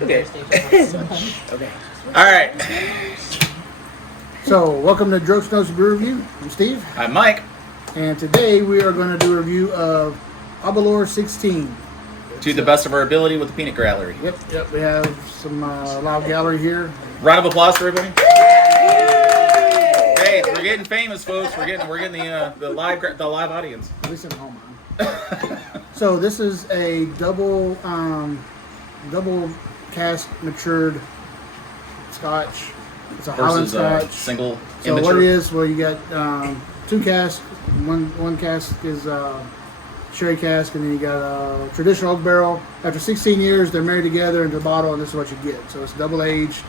Okay. Okay. All right. So, welcome to Drokes Notes Brew Review. I'm Steve, I'm Mike. and today we are going to do a review of Abalor 16. To the best of our ability with the peanut gallery. Yep. We have some live gallery here. Round of applause for everybody. Hey, we're getting famous, folks. We're getting the live audience. At least at home. So this is a double cask matured Scotch. It's a Highland Versus Scotch. single So immature. what it is? Well, you got two casks. One cask is sherry cask, and then you got a traditional oak barrel. After 16 years, they're married together into a bottle, and this is what you get. So it's double aged.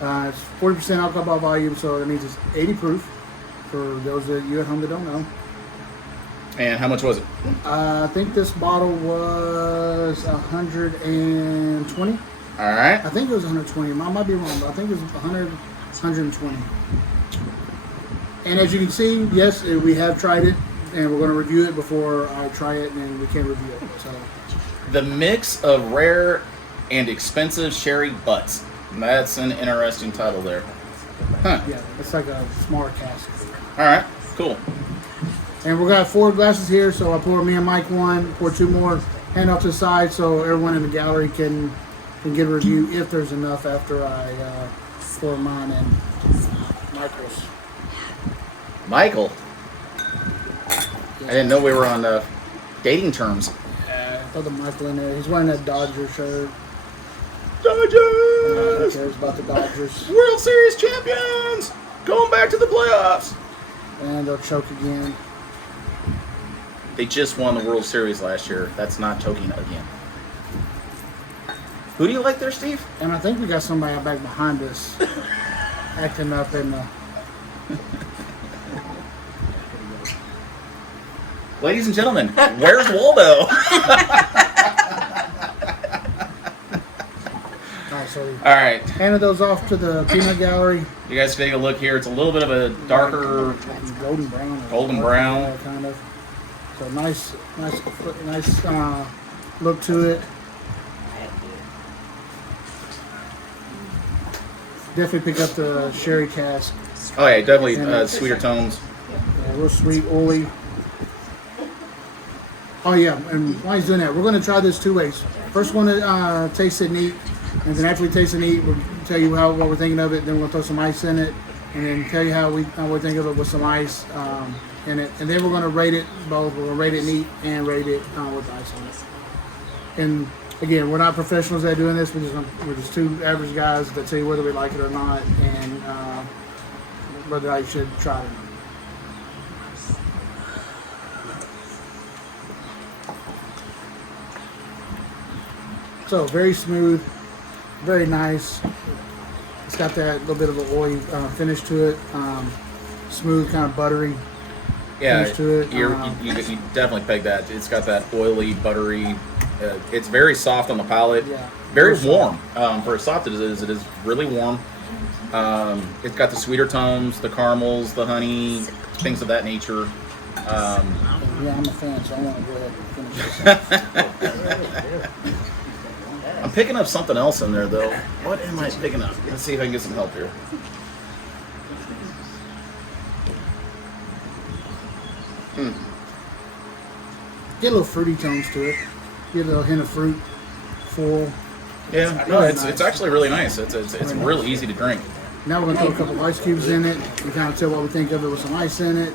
It's 40% alcohol by volume, so that means it's 80 proof. For those of you at home that don't know, And how much was it? I think this bottle was 120. All right. I think it was 120. I might be wrong, but I think it was 120. And as you can see, yes, we have tried it, and we're going to review it before I try it, and we can review it. So, The mix of rare and expensive sherry butts. That's an interesting title there. Huh. yeah, it's like a smaller cask. All right. Cool. And we're got 4 glasses here, so I pour me and Mike one, pour 2 more, hand off to the side so everyone in the gallery can get a review if there's enough after I pour mine and Michael's. Michael. I didn't know we were on dating terms. Throw the Michael in there. He's wearing that Dodger shirt. Who Dodgers! cares about the Dodgers? World Series champions! Going back to the playoffs! And they'll choke again. They just won the World Series last year. That's not choking again. Who do you like there, Steve? And I think we got somebody back behind us acting up in the... Ladies and gentlemen, where's Waldo? So All right, handed those off to the peanut gallery. you guys take a look here. It's a little bit of a darker. Golden brown. Golden brown. Yeah, kind of. So nice look to it. Definitely pick up the sherry cask. Oh yeah, definitely sweeter tones. Yeah, real sweet, oily. Oh yeah, and while he's doing that, we're going to try this 2 ways. First one to taste it neat, and then after we taste it neat, we'll tell you what we're thinking of it. Then we're going to throw some ice in it, and then tell you how we think of it with some ice in it. And then we're going to rate it both. We're going to rate it neat and rate it with ice on it. And again, we're not professionals at doing this. We're just 2 average guys that tell you whether we like it or not, and whether I should try it or not. So very smooth, very nice. It's got that little bit of an oily finish to it. Smooth, kind of buttery Yeah, finish to it. you definitely peg that. It's got that oily, buttery. It's very soft on the palate. Yeah. Very Very warm. For as soft as it is really warm. It's got the sweeter tones, the caramels, the honey, things of that nature. Yeah, I'm a fan, so I want to go ahead and finish this. I'm picking up something else in there, though. What am I picking up? Let's see if I can get some help here. Get a little fruity tones to it. Get a little hint of fruit, full. Yeah, no, it's actually really nice. It's real easy to drink. Now we're going to throw a couple ice cubes in it. We kind of tell what we think of it with some ice in it.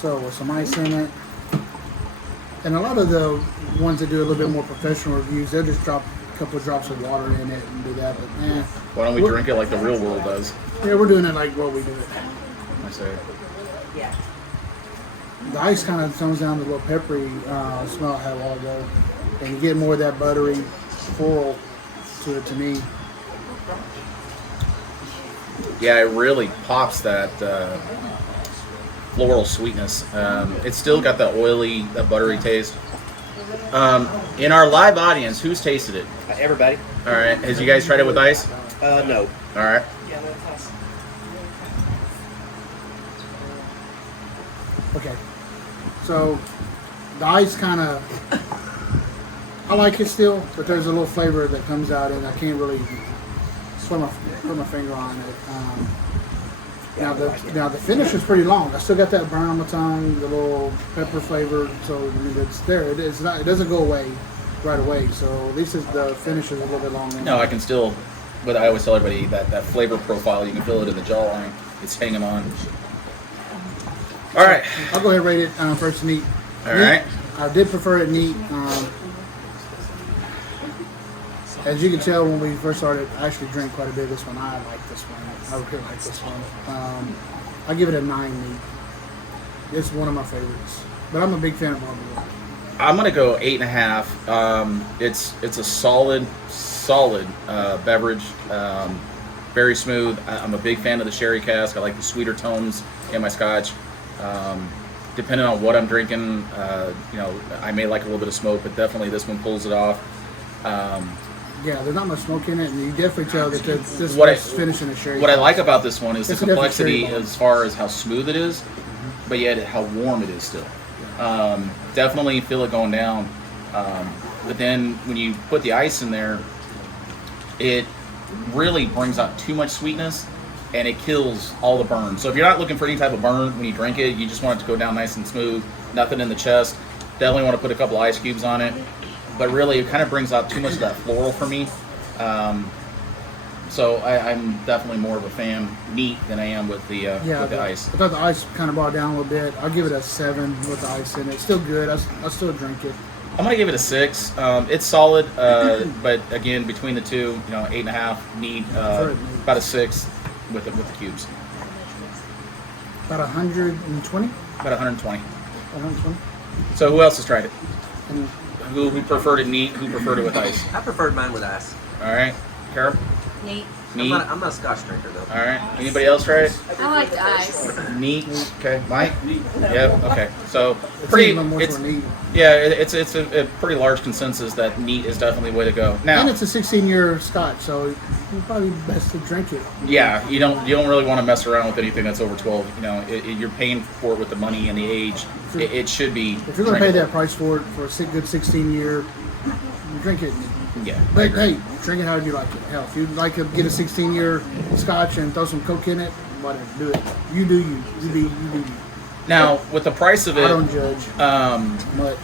So with some ice in it. And a lot of the ones that do a little bit more professional reviews, they'll just drop a couple of drops of water in it and do that. But Why don't we drink it like the real world does? yeah, we're doing it like what we do it. I say. The ice kind of tones down the little peppery smell I had a while ago. And you get more of that buttery, floral to it to me. Yeah, it really pops that floral sweetness. It's still got that oily, that buttery taste. In our live audience, who's tasted it? Everybody. All right. Has you guys tried it with ice? No. All right. Okay. So The ice kind of, I like it still, but there's a little flavor that comes out, and I can't really put my finger on it. Now the finish is pretty long. I still got that burn on my tongue, the little pepper flavor. So I mean, it's there. It's not. It doesn't go away right away. So at least the finish is a little bit longer. No, I can still. But I always tell everybody that flavor profile, you can feel it in the jawline. It's hanging on. All right. I'll go ahead and rate it first neat. All right. I did prefer it neat. As you can tell, when we first started, I actually drank quite a bit of this one. I like this one. I really like this one. I give it a 9 neat. It's one of my favorites. But I'm a big fan of Marlboro. I'm gonna go 8.5. It's a solid beverage. Very smooth. I'm a big fan of the sherry cask. I like the sweeter tones in my scotch. Depending on what I'm drinking, I may like a little bit of smoke, but definitely this one pulls it off. Yeah, there's not much smoke in it, and you definitely tell that this is finishing a sherry. What I like about this one is It's the a different complexity sherry bottle. as far as how smooth it is, but yet how warm it is still. Definitely feel it going down. But then when you put the ice in there, it really brings out too much sweetness, and it kills all the burn. So if you're not looking for any type of burn when you drink it, you just want it to go down nice and smooth, nothing in the chest. Definitely want to put a couple ice cubes on it. But really, it kind of brings out too much of that floral for me. So I'm definitely more of a fan neat than I am with the ice. I thought the ice kind of brought it down a little bit. I'll give it a 7 with the ice in it. It's still good. I still drink it. I'm gonna give it a 6. It's solid, but again, between the two, 8.5 neat, about a 6 with the cubes. About 120. About 120. 120. So who else has tried it? And Who preferred it neat? Who preferred it with ice? I preferred mine with ice. All right, Carol. Neat. Neat. I'm not a Scotch drinker though. All right. Anybody else try it? I like the ice. Neat. Okay. Mike. Yep. Okay. So it's pretty. even more It's for neat. it's a pretty large consensus that neat is definitely the way to go. Now, And it's a 16-year Scotch, so it's probably best to drink it. yeah, you don't really want to mess around with anything that's over 12. You're paying for it with the money and the age. It should be. If you're going to pay drinkable. that price for it for a good 16-year, drink it. Yeah. But hey, drink it how you like it. Hell, if you'd like to get a 16-year Scotch and throw some Coke in it, whatever, do it. You do you. You do you. Now, with the price of I it, don't judge much.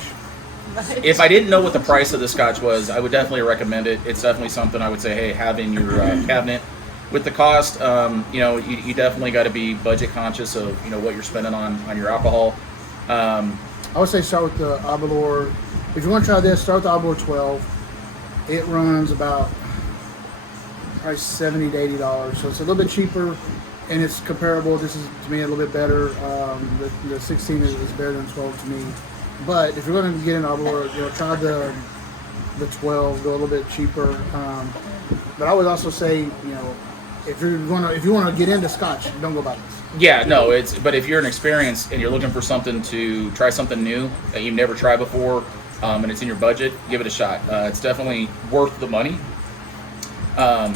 if I didn't know what the price of the Scotch was, I would definitely recommend it. It's definitely something I would say, hey, have in your cabinet. With the cost, you definitely got to be budget conscious of what you're spending on your alcohol. I would say start with the Aberlour. If you want to try this, start with the Aberlour 12. It runs about probably $70 to $80, so it's a little bit cheaper, and it's comparable. This is to me a little bit better. The 16 is better than 12 to me. But if you're going to get an Aberlour, try the 12. Go a little bit cheaper. But I would also say, if you want to get into Scotch, don't go by this. Yeah, no, but if you're an experienced and you're looking for something to try something new that you've never tried before, and it's in your budget, give it a shot. It's definitely worth the money.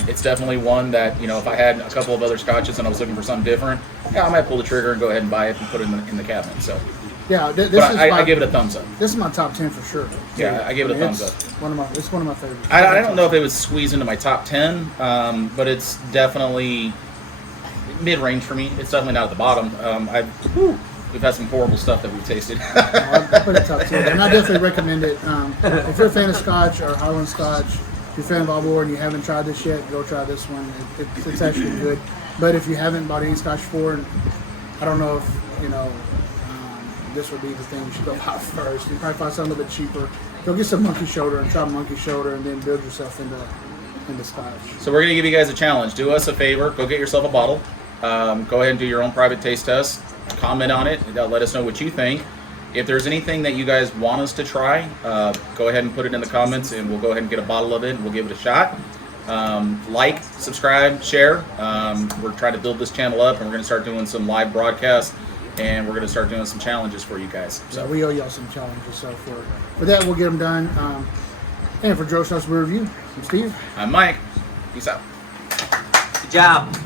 It's definitely one that, if I had a couple of other Scotches and I was looking for something different, I might pull the trigger and go ahead and buy it and put it in the cabinet. So, Yeah, I give it a thumbs up. This is my top 10 for sure. Yeah, I give it a thumbs up. It's one of my favorites. I don't know if it would squeeze into my top 10, but it's definitely mid-range for me. It's definitely not at the bottom. We've had some horrible stuff that we've tasted. I put it top 10, and I definitely recommend it. If you're a fan of Scotch or Highland Scotch, if you're a fan of Aberlour and you haven't tried this yet, go try this one. It's actually good. But if you haven't bought any Scotch before, I don't know if this would be the thing you should go buy first. You probably find something a little bit cheaper. Go get some Monkey Shoulder and try Monkey Shoulder, and then build yourself into Scotch. So we're going to give you guys a challenge. Do us a favor. Go get yourself a bottle. Go ahead and do your own private taste test. Comment on it. Let us know what you think. If there's anything that you guys want us to try, go ahead and put it in the comments, and we'll go ahead and get a bottle of it, and we'll give it a shot. Like, subscribe, share. We're trying to build this channel up, and we're going to start doing some live broadcasts, and we're going to start doing some challenges for you guys. So we owe y'all some challenges. So for that, we'll get them done. And for Joe Schnucks Review, I'm Steve. I'm Mike. Peace out. Good job.